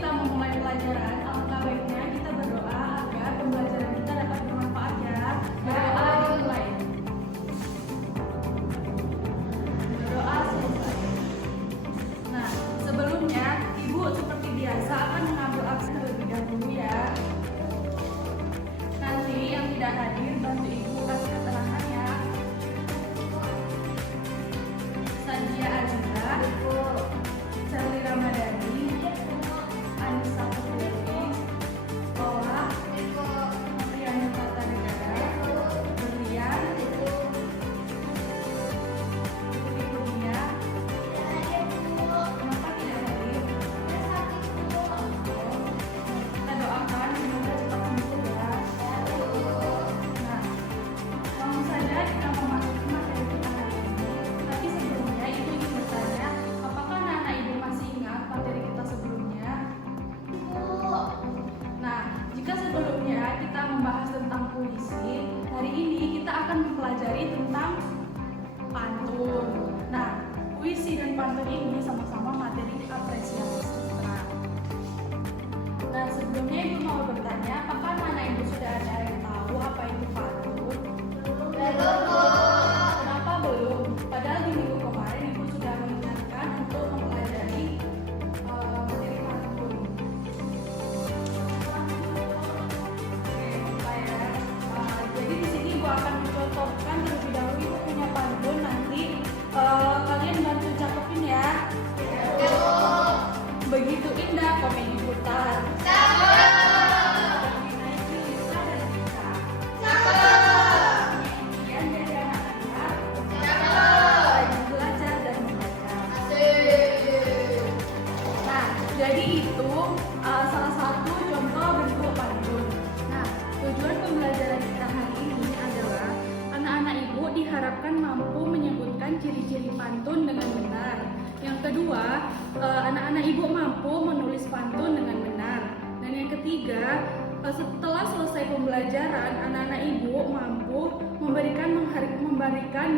kita memulai pelajaran, alangkah baiknya kita berdoa agar pembelajaran kita dapat bermanfaat ya. Berdoa dimulai. Berdoa selesai. Nah, sebelumnya Ibu seperti biasa akan mengambil absen terlebih dahulu ya. Nanti yang tidak hadir bantu Ibu kasih keterangan ya. Sanjia Azira, Charlie Ramadhani, Anissa Putri, Lola, Riana Kartanegara, Berlian, Putri Kurnia. Kenapa tidak hadir? Kita doakan semoga cepat sembuh ya. Nah, langsung saja kita memasuki materi kita hari ini. Tapi sebelumnya Ibu ingin bertanya, apakah anak-anak Ibu masih ingat materi kita sebelumnya? Nah, jika sebelumnya kita membahas tentang puisi, hari ini kita akan mempelajari tentang pantun. Nah, puisi dan pantun ini sama-sama materi apresiasi sastra. Nah, sebelumnya Ibu mau bertanya, apakah anak-anak Ibu sudah ada yang tahu apa itu pantun? Kenapa belum? Padahal di minggu kemarin Ibu sudah mengingatkan untuk mempelajari materi pantun. Oke, lupa ya. Jadi di sini Ibu akan mencontohkan terlebih dahulu Ibu punya pantun, nanti kalian bantu catetin ya. Begitu indah komedi putar. Bagi Naiki, Lisa dan Rika. Kemudian dari anak-anak. Rajin belajar dan membaca. Nah, jadi itu salah satu contoh bentuk pantun. Nah, tujuan pembelajaran kita hari ini adalah anak-anak Ibu diharapkan mampu menyebutkan ciri-ciri pantun dengan benar. Yang kedua, anak-anak Ibu mampu menulis pantun dengan benar. Dan yang ketiga, setelah selesai pembelajaran, anak-anak Ibu mampu memberikan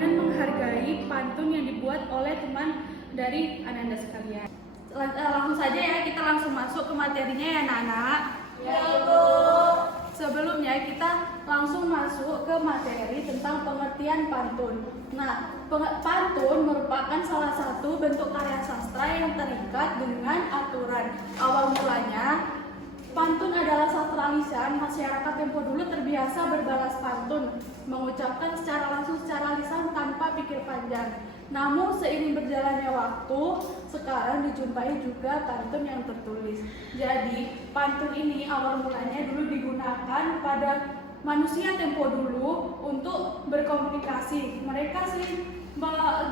dan menghargai pantun yang dibuat oleh teman dari anak-anak sekalian. Langsung saja ya, kita langsung masuk ke materinya ya anak-anak. Ya, Ibu. Sebelumnya kita langsung masuk ke materi tentang pengertian pantun. Nah, pantun merupakan salah satu bentuk karya sastra yang terikat dengan aturan. Awal mulanya, pantun adalah sastra lisan. Masyarakat tempo dulu terbiasa berbalas pantun, mengucapkan secara langsung secara lisan tanpa pikir panjang. Namun seiring berjalannya waktu, sekarang dijumpai juga pantun yang tertulis. Jadi, pantun ini awal mulanya dulu digunakan pada manusia tempo dulu untuk berkomunikasi. Mereka sering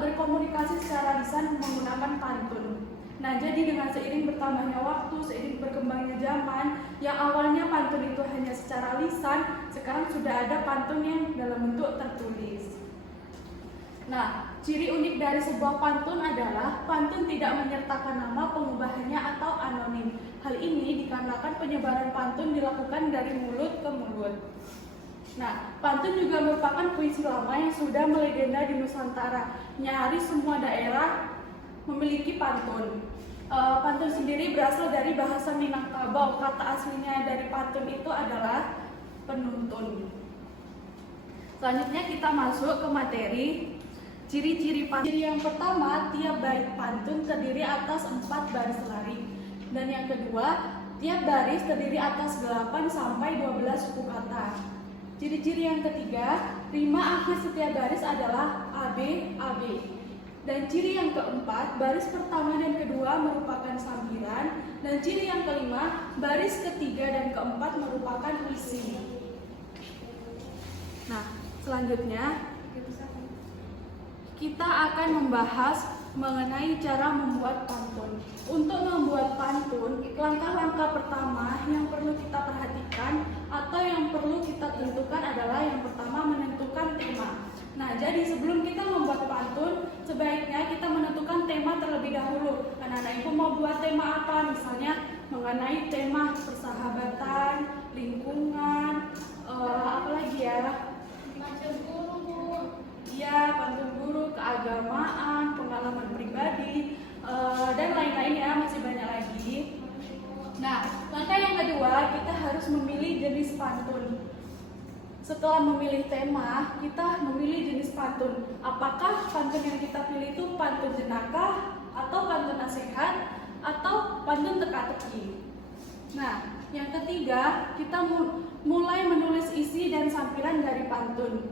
berkomunikasi secara lisan menggunakan pantun. Nah, jadi dengan seiring bertambahnya waktu, seiring berkembangnya zaman, yang awalnya pantun itu hanya secara lisan, sekarang sudah ada pantun yang dalam bentuk tertulis. Nah, ciri unik dari sebuah pantun adalah pantun tidak menyertakan nama pengubahannya atau anonim. Hal ini dikarenakan penyebaran pantun dilakukan dari mulut ke mulut. Nah, pantun juga merupakan puisi lama yang sudah melegenda di Nusantara. Nyaris semua daerah memiliki pantun. Pantun sendiri berasal dari bahasa Minangkabau. Kata aslinya dari pantun itu adalah penuntun. Selanjutnya kita masuk ke materi ciri-ciri pantun. Ciri yang pertama, tiap bait pantun terdiri atas 4 baris lari. Dan yang kedua, tiap baris terdiri atas 8 sampai 12 suku kata. Ciri-ciri yang ketiga, rima akhir setiap baris adalah AB, AB. Dan ciri yang keempat, baris pertama dan kedua merupakan sambiran. Dan ciri yang kelima, baris ketiga dan keempat merupakan isi. Nah, selanjutnya kita akan membahas mengenai cara membuat pantun. Untuk membuat pantun, langkah-langkah pertama yang perlu kita perhatikan atau yang perlu kita tentukan adalah yang pertama menentukan tema. Nah, jadi sebelum kita membuat pantun, sebaiknya kita menentukan tema terlebih dahulu. Anak-anak Ibu mau buat tema apa? Misalnya mengenai tema persahabatan, lingkungan, apa lagi ya? Pantun guru. Ya, pantun guru, keagamaan, pengalaman pribadi, dan lain-lain ya, masih banyak lagi. Nah, Langkah yang kedua, kita harus memilih jenis pantun. Setelah memilih tema, kita memilih jenis pantun. Apakah pantun yang kita pilih itu pantun jenaka, atau pantun nasihat, atau pantun teka-teki. Nah, yang ketiga, kita mulai menulis isi dan sampiran dari pantun.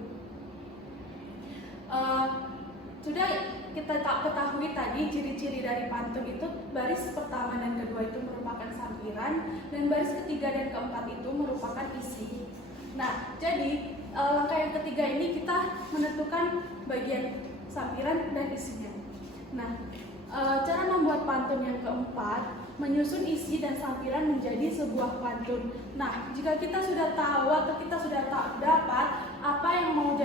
Sudah kita ketahui tadi ciri-ciri dari pantun itu baris pertama dan kedua itu merupakan sampiran, dan baris ketiga dan keempat itu merupakan isi. Nah, jadi langkah yang ketiga ini kita menentukan bagian sampiran dan isinya. Nah, cara membuat pantun yang keempat, menyusun isi dan sampiran menjadi sebuah pantun. Nah, jika kita sudah tahu atau kita sudah dapat apa yang mau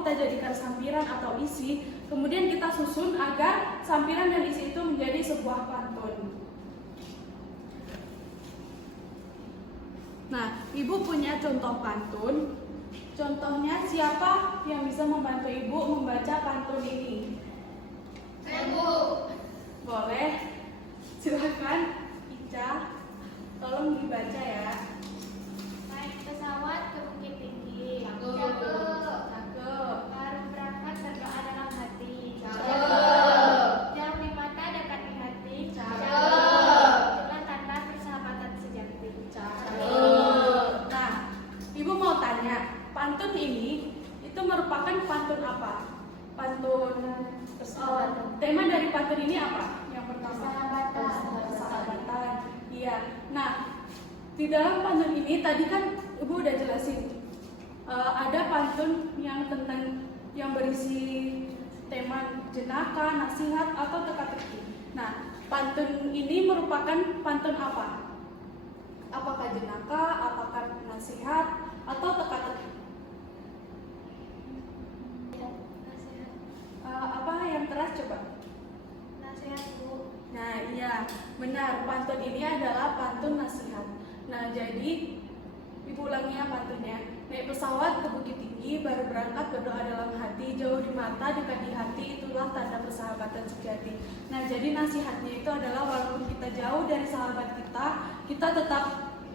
kita jadikan sampiran atau isi, kemudian kita susun agar sampiran dan isi itu menjadi sebuah pantun. Nah, Ibu punya contoh pantun. Contohnya, siapa yang bisa membantu Ibu membaca pantun ini? Saya, Bu. Boleh. Silakan, Ica. Tolong dibaca ya. Naik pesawat ke Bukit Tinggi. Cakep. Cakep. Baru berangkat berdoa dalam hati. Cakep. Jauh di mata, dekat di hati. Cakep. Itulah tanda persahabatan sejati. Cakep. Nah, Ibu mau tanya, pantun ini itu merupakan pantun apa? Pantun tema dari pantun ini apa? Yang pertama, persahabatan. Iya. Nah, di dalam pantun ini tadi kan Ibu udah jelasin ada pantun yang berisi tema jenaka, nasihat, atau teka-teki. Nah, pantun ini merupakan pantun apa? Apakah jenaka, apakah nasihat, atau teka-teki? Nasihat. Apa yang keras coba? Nasihat, Bu. Nah, iya, benar. Pantun ini adalah pantun nasihat. Nah, jadi Ibu ulangi ya pantunnya. Naik pesawat ke Bukit Tinggi, baru berangkat berdoa dalam hati, jauh di mata, dekat di hati, itulah tanda persahabatan sejati. Nah, jadi nasihatnya itu adalah walaupun kita jauh dari sahabat kita tetap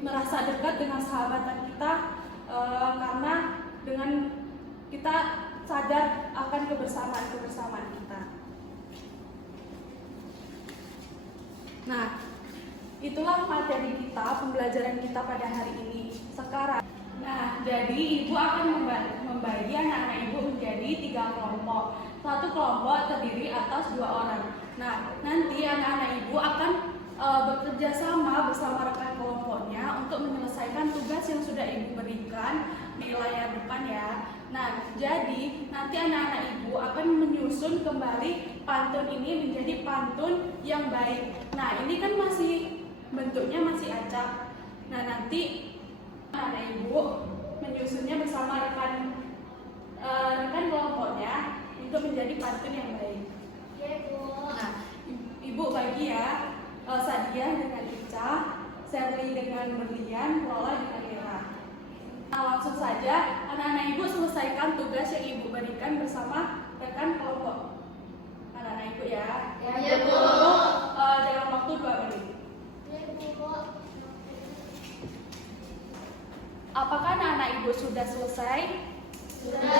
merasa dekat dengan sahabatan kita, karena dengan kita sadar akan kebersamaan kita. Nah, itulah materi kita, pembelajaran kita pada hari ini. Sekarang, nah, jadi Ibu akan membagi anak-anak Ibu menjadi 3 kelompok. Satu kelompok terdiri atas 2 orang. Nah, nanti anak-anak Ibu akan bekerja sama bersama rekan kelompoknya untuk menyelesaikan tugas yang sudah Ibu berikan di layar depan ya. Nah, jadi nanti anak-anak Ibu akan menyusun kembali pantun ini menjadi pantun yang baik. Nah, ini kan bentuknya masih acak. Nah, nanti anak Ibu menyusunnya bersama rekan kelompoknya untuk menjadi pantun yang baik. Iya, Bu. Nah, Ibu bagi ya, Sadia dengan Ica, Sherly dengan Berlian, Lola dengan Ira. Nah, langsung saja anak-anak Ibu selesaikan tugas yang Ibu berikan bersama rekan kelompok. Anak-anak Ibu ya. Iya, Bu. Dalam waktu 2 menit. Iya, Bu. Apakah anak-anak Ibu sudah selesai? Sudah, Bu.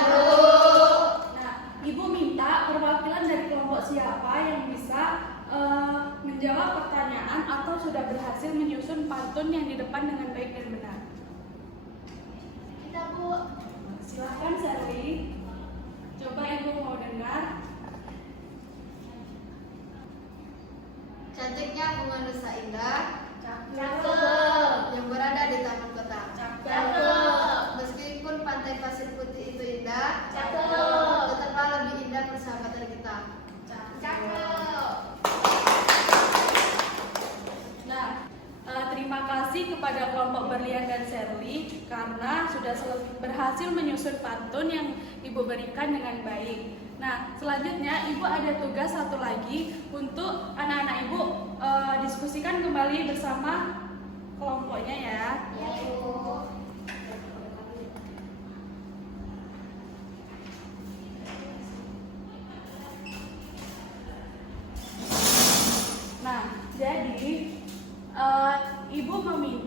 Nah, Ibu minta perwakilan dari kelompok siapa yang bisa menjawab pertanyaan atau sudah berhasil menyusun pantun yang di depan dengan baik dan benar. Kita, Bu. Silahkan Sherly. Coba Ibu mau dengar. Cantiknya bunga nusa indah Cakep. yang berada di taman kota. Cakep. Meskipun pantai pasir putih itu indah, Cakep. tetaplah lebih indah persahabatan kita. Cakep. Nah, terima kasih kepada kelompok Berlian dan Sherly karena sudah berhasil menyusun pantun yang Ibu berikan dengan baik. Nah, selanjutnya Ibu ada tugas satu lagi untuk anak-anak Ibu diskusikan kembali bersama kelompoknya ya. Iya, Bu. Nah, jadi Ibu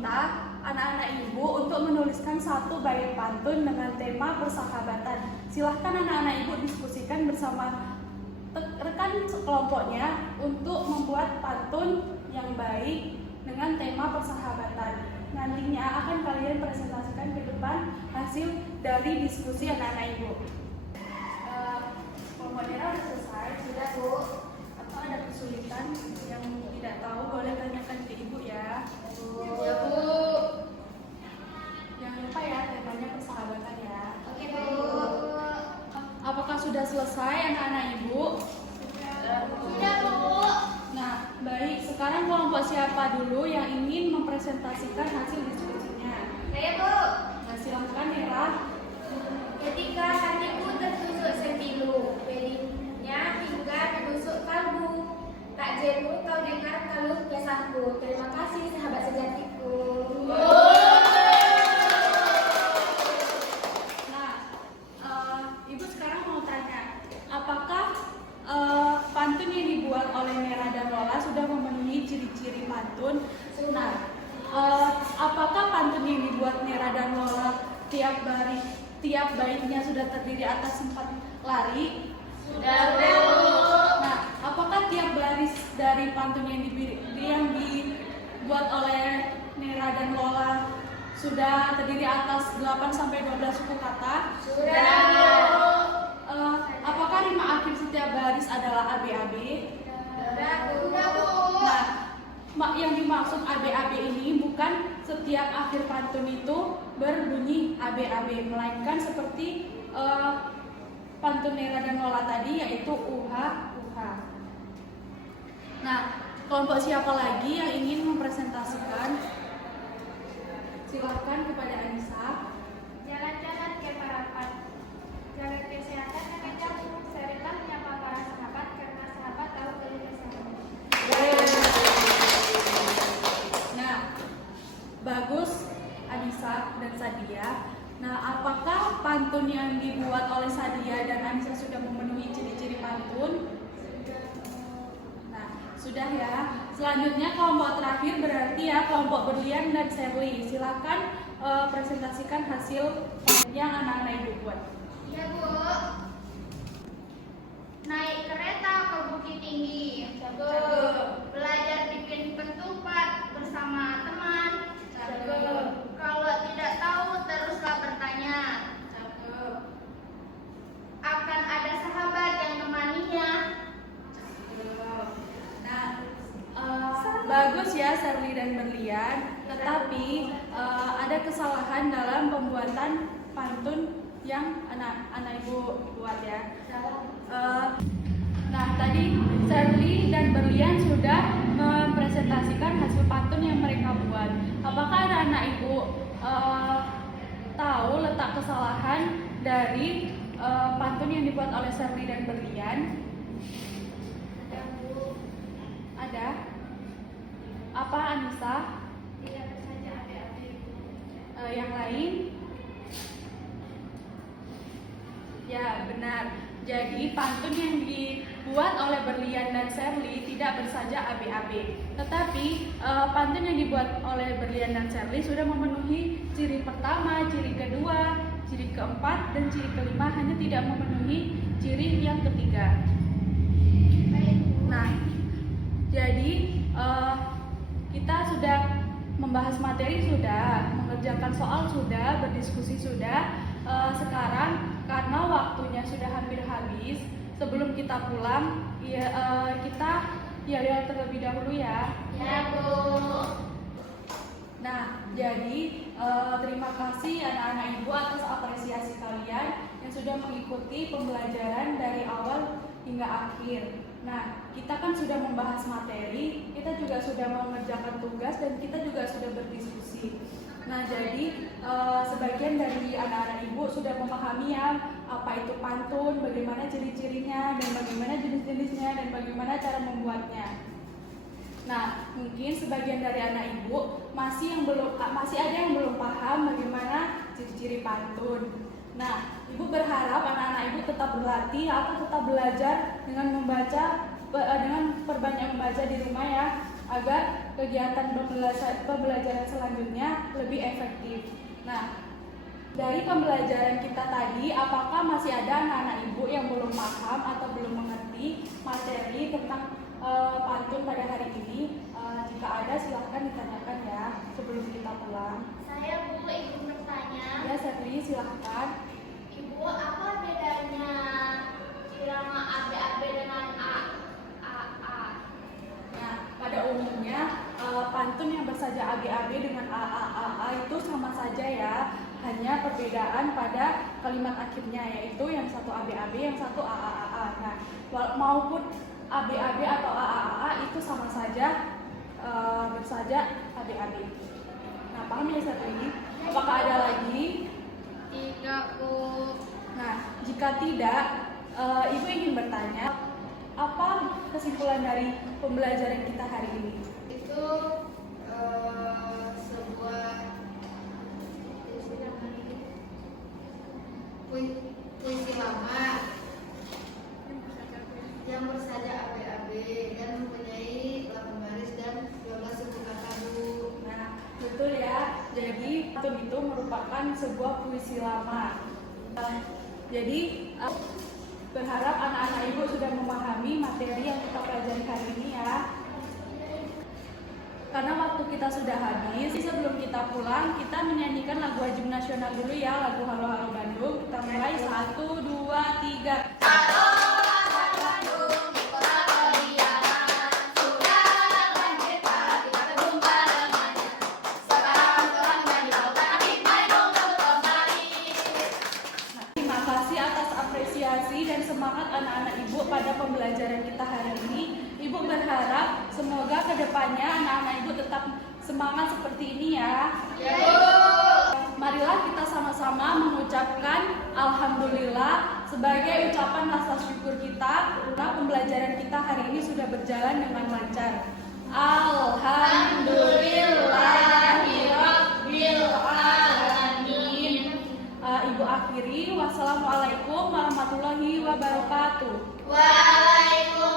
meminta anak-anak ibu untuk menuliskan satu bait pantun dengan tema persahabatan. Silahkan anak-anak ibu diskusikan bersama rekan kelompoknya untuk membuat pantun yang baik dengan tema persahabatan. Nantinya akan kalian presentasikan ke depan hasil dari diskusi anak-anak ibu. Kelompok Nera sudah selesai, sudah Bu. Atau ada kesulitan yang tidak tahu boleh tanyakan ke ibu ya. Ya Bu. Jangan lupa ya temanya persahabatan ya. Oke Bu. Apakah sudah selesai anak-anak ibu? Sudah Bu. Nah, baik. Sekarang kelompok siapa dulu yang ingin mempresentasikan hasil diskusinya? Saya Bu. Nah, silahkan Nera. Ketika hatiku tertusuk sempilu, pedihnya hingga menusuk kalbu. Tak jemu kau dengar keluh kesahku. Terima kasih sahabat sejatiku. Nah, ibu sekarang mau tanya, apakah pantun yang dibuat oleh Nera dan Lola sudah memenuhi ciri-ciri pantun? Nah, apakah pantun yang dibuat Nera dan Lola tiap baitnya sudah terdiri atas 4 lari? Sudah Bu. Nah, apakah tiap baris dari pantun yang dibuat oleh Nera dan Lola sudah terdiri atas 8 sampai 12 suku kata? Sudah Bu. Apakah rima akhir setiap baris adalah ABAB? Sudah Bu. Nah, yang dimaksud ABAB ini bukan setiap akhir pantun itu berbunyi ABAB, melainkan seperti pantun Nera dan Lola tadi, yaitu uha. Nah, kelompok siapa lagi yang ingin mempresentasikan? Silahkan kepada Anissa. Jalan-jalan ke Parapat. Jalan kesehatan dengan jamu. Serilah menyapa para sahabat karena sahabat tahu keluh kesahmu. Nah, bagus Anissa dan Sadia. Nah, apakah pantun yang dibuat oleh Sadia dan Anissa sudah memenuhi ciri-ciri pantun? Nah, sudah ya. Selanjutnya kelompok terakhir berarti ya kelompok Berlian dan Sherly. Silakan presentasikan hasil yang anak-anak ibu buat. Ya Bu. Naik kereta ke Bukit Tinggi. Cakep. Belajar bikin ketupat bersama teman. Cakep. Kalau tidak tahu teruslah bertanya. Cakep. Akan ada sahabat yang menemaninya. Nah, bagus ya Sherly dan Berlian. Tetapi ada kesalahan dalam pembuatan pantun yang anak ibu buat ya. Nah, tadi Sherly dan Berlian sudah mempresentasikan hasil pantun yang mereka buat. Apakah anak-anak ibu tahu letak kesalahan dari pantun yang dibuat oleh Sherly dan Berlian? Ada? Apa Anissa? Tidak saja adik-adik. Yang lain? Ya, benar. Jadi pantun yang dibuat oleh Berlian dan Sherly tidak bersaja ABAB. Tetapi pantun yang dibuat oleh Berlian dan Sherly sudah memenuhi ciri pertama, ciri kedua, ciri keempat, dan ciri kelima, hanya tidak memenuhi ciri yang ketiga. Nah, jadi kita sudah membahas materi sudah, mengerjakan soal sudah, berdiskusi sudah. Sekarang karena waktunya sudah hampir habis, sebelum kita pulang, kita lihat terlebih dahulu ya. Ya Bu. Nah, jadi terima kasih anak-anak ibu atas apresiasi kalian yang sudah mengikuti pembelajaran dari awal hingga akhir. Nah, kita kan sudah membahas materi, kita juga sudah mengerjakan tugas, dan kita juga sudah berdiskusi. Nah, jadi sebagian dari anak-anak ibu sudah memahami ya apa itu pantun, bagaimana ciri-cirinya, dan bagaimana jenis-jenisnya, dan bagaimana cara membuatnya. Nah, mungkin sebagian dari anak ibu masih ada yang belum paham bagaimana ciri-ciri pantun. Nah, Ibu berharap anak-anak ibu tetap berlatih atau tetap belajar dengan membaca, dengan perbanyak membaca di rumah ya, agar kegiatan pembelajaran selanjutnya lebih efektif. Nah, dari pembelajaran kita tadi, apakah masih ada anak-anak ibu yang belum paham atau belum mengerti materi tentang pantun pada hari ini? Jika ada, silahkan ditanyakan ya sebelum kita pulang. Saya Bu, ingin bertanya. Ya, Serli, silahkan. Ibu, apa bedanya irama AB-AB dengan A? Nah, pada umumnya pantun yang bersaja AB-AB dengan A itu sama saja ya. Hanya perbedaan pada kalimat akhirnya, yaitu yang satu AB-AB, yang satu A. Nah, maupun AB-AB atau A itu sama saja bersaja AB-AB. Nah, paham ya Serli? Apakah ada lagi? Tidak, Bu. Nah, jika tidak, Ibu ingin bertanya, apa kesimpulan dari pembelajaran kita hari ini? Itu sebuah puisi lama yang bersaja AB-AB dan mempunyai 8 baris dan 12 suku kata, Bu. Nah, betul ya. Jadi, pantun itu merupakan sebuah puisi lama. Jadi, berharap anak-anak ibu sudah memahami materi yang kita pelajari hari ini ya. Karena waktu kita sudah habis, sebelum kita pulang, kita menyanyikan lagu wajib nasional dulu ya, lagu Halo Halo Bandung. Kita mulai 1, 2, 3. Terima kasih atas apresiasi dan semangat anak-anak ibu pada pembelajaran kita hari ini. Ibu berharap semoga kedepannya anak-anak ibu tetap semangat seperti ini ya. Marilah kita sama-sama mengucapkan Alhamdulillah sebagai ucapan rasa syukur kita karena pembelajaran kita hari ini sudah berjalan dengan lancar. Alhamdulillahirabbil alamin. Ibu akhiri, wassalamualaikum warahmatullahi wabarakatuh. Waalaikumsalam.